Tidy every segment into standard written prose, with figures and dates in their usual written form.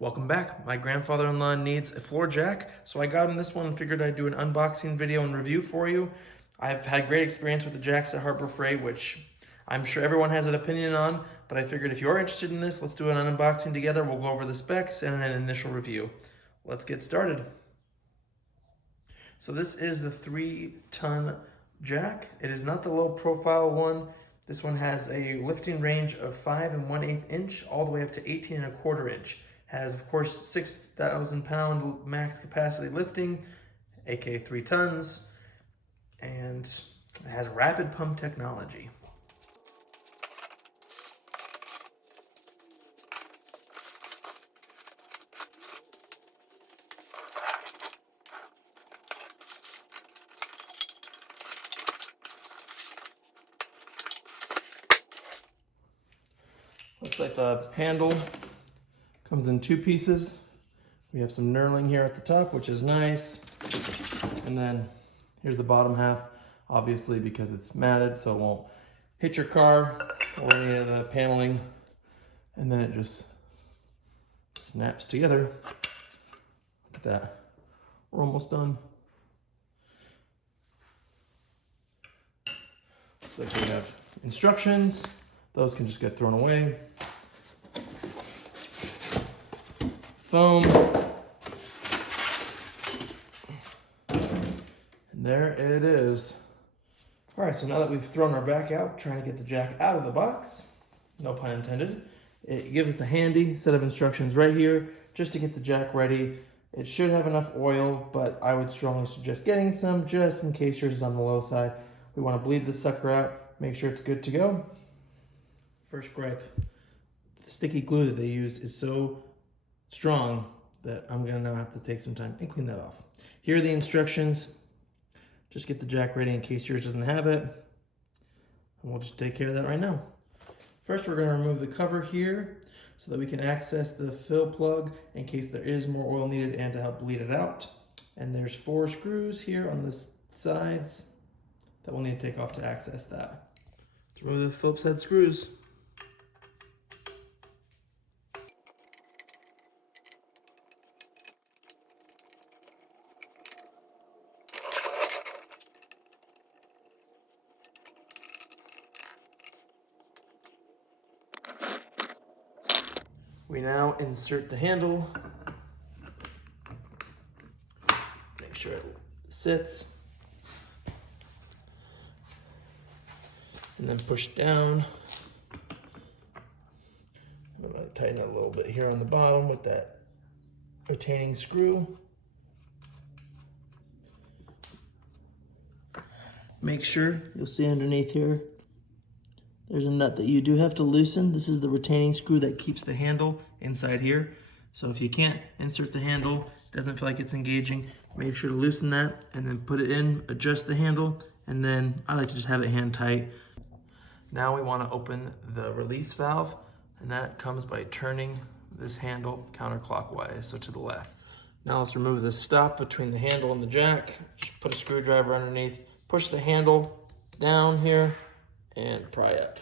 Welcome back. My grandfather-in-law needs a floor jack, so I got him this one and figured I'd do an unboxing video and review for you. I've had great experience with the jacks at Harbor Freight, which I'm sure everyone has an opinion on, but I figured if you're interested in this, let's do an unboxing together. We'll go over the specs and an initial review. Let's get started. So this is the 3-ton jack. It is not the low profile one. This one has a lifting range of 5 1/8 inch all the way up to 18 1/4 inch. Has, of course, 6,000 pound max capacity lifting, aka 3 tons, and it has rapid pump technology. Looks like the handle comes in 2 pieces. We have some knurling here at the top, which is nice. And then here's the bottom half, obviously because it's matted, so it won't hit your car or any of the paneling. And then it just snaps together. Look at that. We're almost done. Looks like we have instructions. Those can just get thrown away. Foam. And there it is. All right, so now that we've thrown our back out, trying to get the jack out of the box, no pun intended, it gives us a handy set of instructions right here just to get the jack ready. It should have enough oil, but I would strongly suggest getting some just in case yours is on the low side. We want to bleed this sucker out, make sure it's good to go. First gripe, the sticky glue that they use is so strong that I'm gonna now have to take some time and clean that off. Here are the instructions. Just get the jack ready in case yours doesn't have it. And we'll just take care of that right now. First, we're gonna remove the cover here so that we can access the fill plug in case there is more oil needed and to help bleed it out. And there's 4 screws here on the sides that we'll need to take off to access that. Let's remove the Phillips head screws. We now insert the handle. Make sure it sits. And then push down. I'm going to tighten it a little bit here on the bottom with that retaining screw. Make sure, you'll see underneath here, there's a nut that you do have to loosen. This is the retaining screw that keeps the handle inside here. So if you can't insert the handle, doesn't feel like it's engaging, make sure to loosen that and then put it in, adjust the handle, and then I like to just have it hand tight. Now we want to open the release valve, and that comes by turning this handle counterclockwise, so to the left. Now let's remove the stop between the handle and the jack. Just put a screwdriver underneath, push the handle down here, and pry up.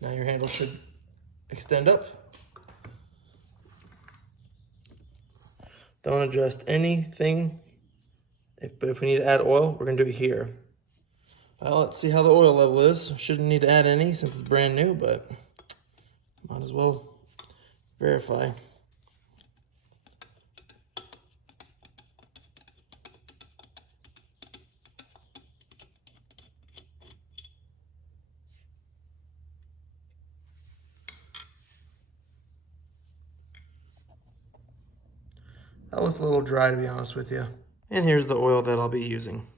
Now your handle should extend up. Don't adjust anything, but if we need to add oil, we're gonna do it here. Well, let's see how the oil level is. Shouldn't need to add any since it's brand new, but might as well verify. That looks a little dry, to be honest with you. And here's the oil that I'll be using.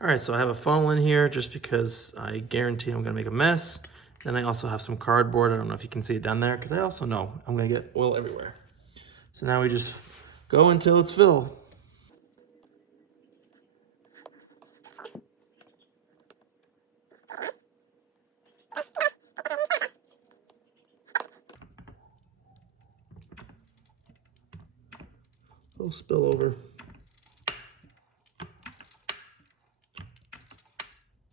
All right, so I have a funnel in here just because I guarantee I'm gonna make a mess. Then I also have some cardboard. I don't know if you can see it down there because I also know I'm gonna get oil everywhere. So now we just go until it's filled. Little spill over.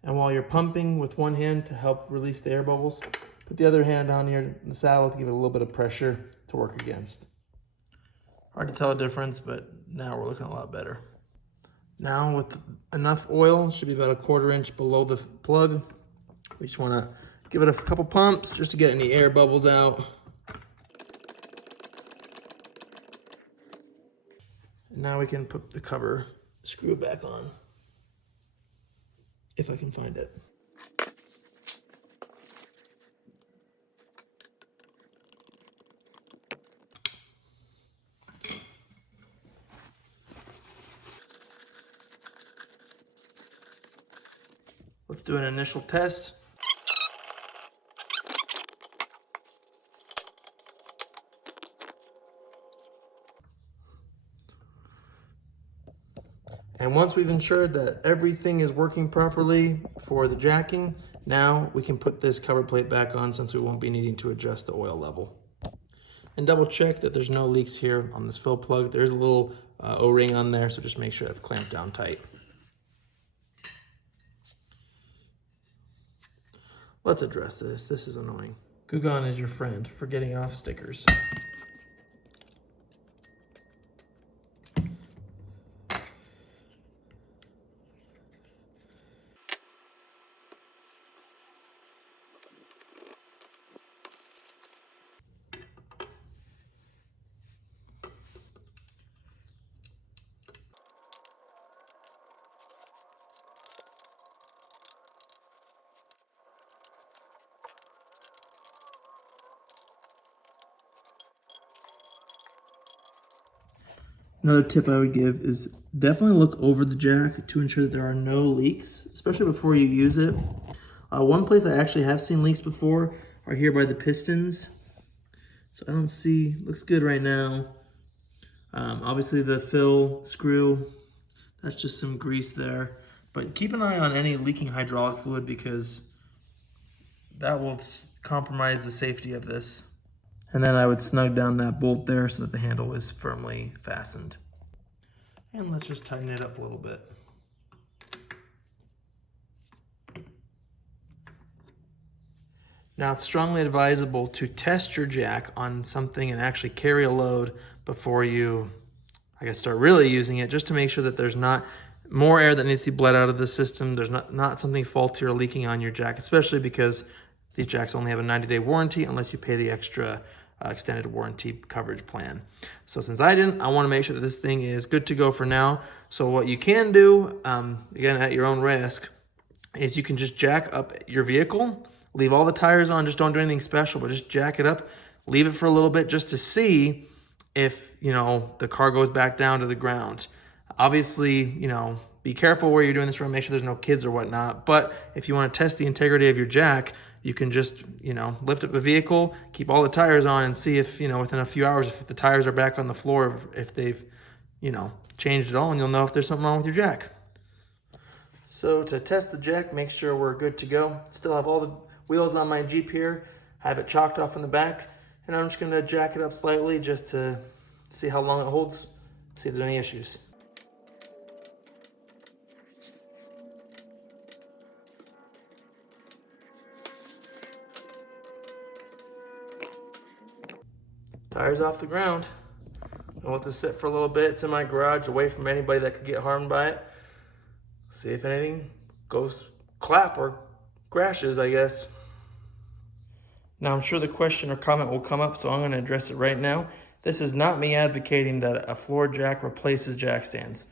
And while you're pumping with one hand to help release the air bubbles, Put the other hand on here in the saddle to give it a little bit of pressure to work against. Hard to tell the difference, but now we're looking a lot better. Now with enough oil, should be about 1/4 inch below the plug. We just want to give it a couple pumps just to get any air bubbles out. And now we can put the cover screw back on, if I can find it. Let's do an initial test. And once we've ensured that everything is working properly for the jacking, now we can put this cover plate back on since we won't be needing to adjust the oil level. And double check that there's no leaks here on this fill plug. There's a little O-ring on there, so just make sure that's clamped down tight. Let's address this. This is annoying. Gugon is your friend for getting off stickers. Another tip I would give is definitely look over the jack to ensure that there are no leaks, especially before you use it. One place I actually have seen leaks before are here by the pistons. So I don't see, looks good right now. Obviously the fill screw, that's just some grease there. But keep an eye on any leaking hydraulic fluid because that will compromise the safety of this. And then I would snug down that bolt there so that the handle is firmly fastened. And let's just tighten it up a little bit. Now it's strongly advisable to test your jack on something and actually carry a load before you, I guess, start really using it, just to make sure that there's not more air that needs to be bled out of the system. There's not something faulty or leaking on your jack, especially because these jacks only have a 90-day warranty unless you pay the extra extended warranty coverage plan. So since I didn't, I want to make sure that this thing is good to go for now. So what you can do, again at your own risk, is you can just jack up your vehicle, leave all the tires on, just don't do anything special, but just jack it up, leave it for a little bit just to see if, you know, the car goes back down to the ground. Obviously, you know, be careful where you're doing this, make sure there's no kids or whatnot. But if you want to test the integrity of your jack, you can just, you know, lift up the vehicle, keep all the tires on and see if, you know, within a few hours, if the tires are back on the floor, if they've, you know, changed at all, and you'll know if there's something wrong with your jack. So to test the jack, make sure we're good to go. Still have all the wheels on my Jeep here, have it chalked off in the back, and I'm just gonna jack it up slightly just to see how long it holds, see if there's any issues. Tires off the ground. I'll let this sit for a little bit. It's in my garage, away from anybody that could get harmed by it. See if anything goes clap or crashes, I guess. Now I'm sure the question or comment will come up, so I'm going to address it right now. This is not me advocating that a floor jack replaces jack stands.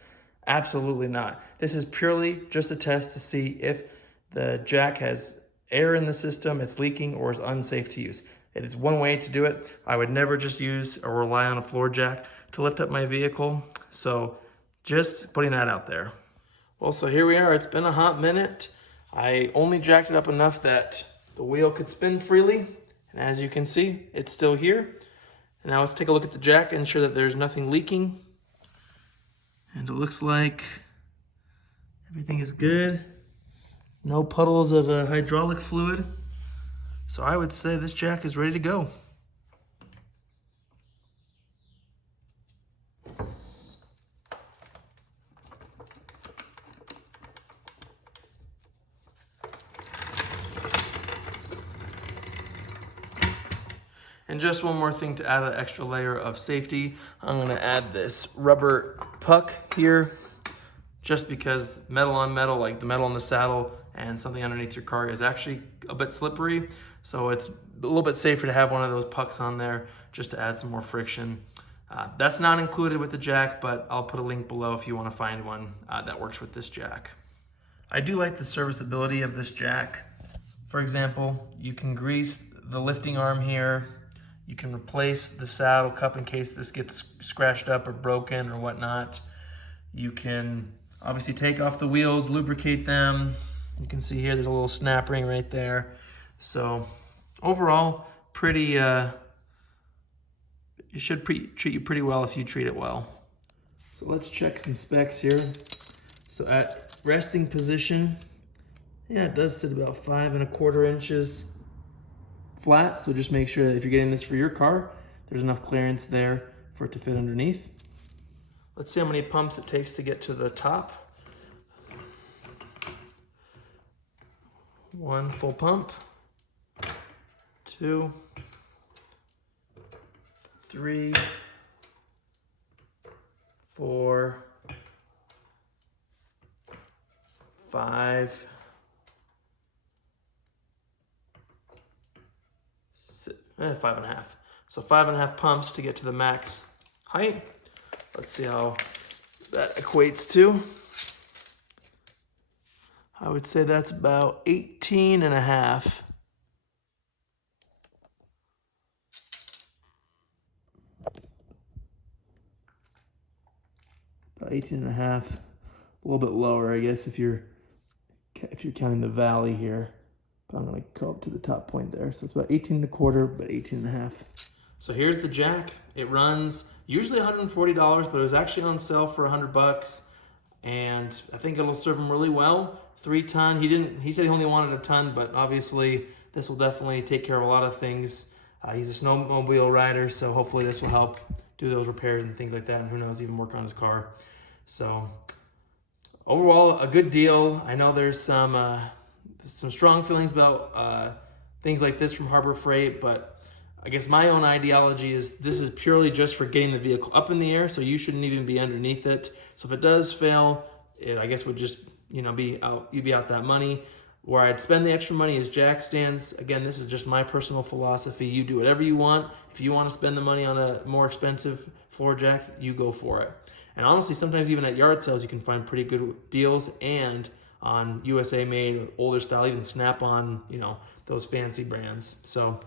Absolutely not. This is purely just a test to see if the jack has air in the system, it's leaking, or is unsafe to use. It is one way to do it. I would never just use or rely on a floor jack to lift up my vehicle. So just putting that out there. Well, so here we are. It's been a hot minute. I only jacked it up enough that the wheel could spin freely. And as you can see, it's still here. And now let's take a look at the jack and ensure that there's nothing leaking. And it looks like everything is good. No puddles of hydraulic fluid. So I would say this jack is ready to go. And just one more thing to add an extra layer of safety, I'm gonna add this rubber puck here, just because metal on metal, like the metal on the saddle and something underneath your car is actually a bit slippery. So it's a little bit safer to have one of those pucks on there just to add some more friction. That's not included with the jack, but I'll put a link below if you wanna find one that works with this jack. I do like the serviceability of this jack. For example, you can grease the lifting arm here. You can replace the saddle cup in case this gets scratched up or broken or whatnot. You can obviously take off the wheels, lubricate them. You can see here there's a little snap ring right there. So overall, pretty, it should treat you pretty well if you treat it well. So let's check some specs here. So at resting position, yeah, it does sit about 5 1/4 inches flat. So just make sure that if you're getting this for your car, there's enough clearance there for it to fit underneath. Let's see how many pumps it takes to get to the top. 1 full pump, 2, 3, 4, 5, 6, 5.5. So 5.5 pumps to get to the max height. Let's see how that equates to. I would say that's about 18.5. About 18.5. A little bit lower, I guess, if you're counting the valley here. But I'm gonna go up to the top point there. So it's about 18 1/4, but 18.5. So here's the jack. It runs usually $140, but it was actually on sale for $100. And I think it'll serve him really well. 3 ton. He said he only wanted a ton, but obviously this will definitely take care of a lot of things. He's a snowmobile rider, so hopefully this will help do those repairs and things like that, and who knows, even work on his car. So overall, a good deal. I know there's some strong feelings about things like this from Harbor Freight, but I guess my own ideology is this is purely just for getting the vehicle up in the air, so you shouldn't even be underneath it. So if it does fail, it I guess would just be out. You'd be out that money. Where I'd spend the extra money is jack stands. Again, this is just my personal philosophy. You do whatever you want. If you want to spend the money on a more expensive floor jack, you go for it. And honestly, sometimes even at yard sales, you can find pretty good deals, and on USA made, older style, even Snap-on, those fancy brands. So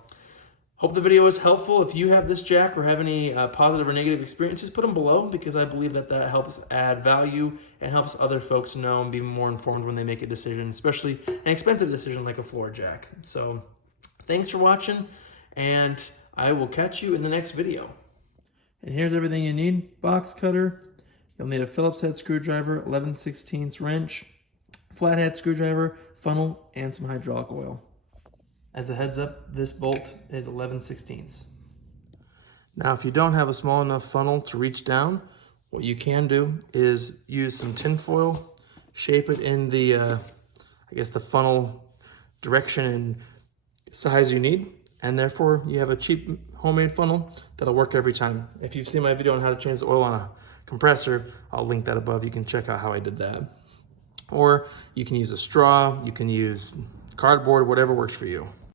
hope the video was helpful. If you have this jack or have any positive or negative experiences, put them below, because I believe that helps add value and helps other folks know and be more informed when they make a decision, especially an expensive decision like a floor jack. So thanks for watching, and I will catch you in the next video. And here's everything you need. Box cutter. You'll need a Phillips head screwdriver, 11/16 wrench, flathead screwdriver, funnel, and some hydraulic oil. As a heads up, this bolt is 11/16. Now, if you don't have a small enough funnel to reach down, what you can do is use some tin foil, shape it in the, the funnel direction and size you need, and therefore you have a cheap homemade funnel that'll work every time. If you've seen my video on how to change the oil on a compressor, I'll link that above. You can check out how I did that. Or you can use a straw, you can use cardboard, whatever works for you.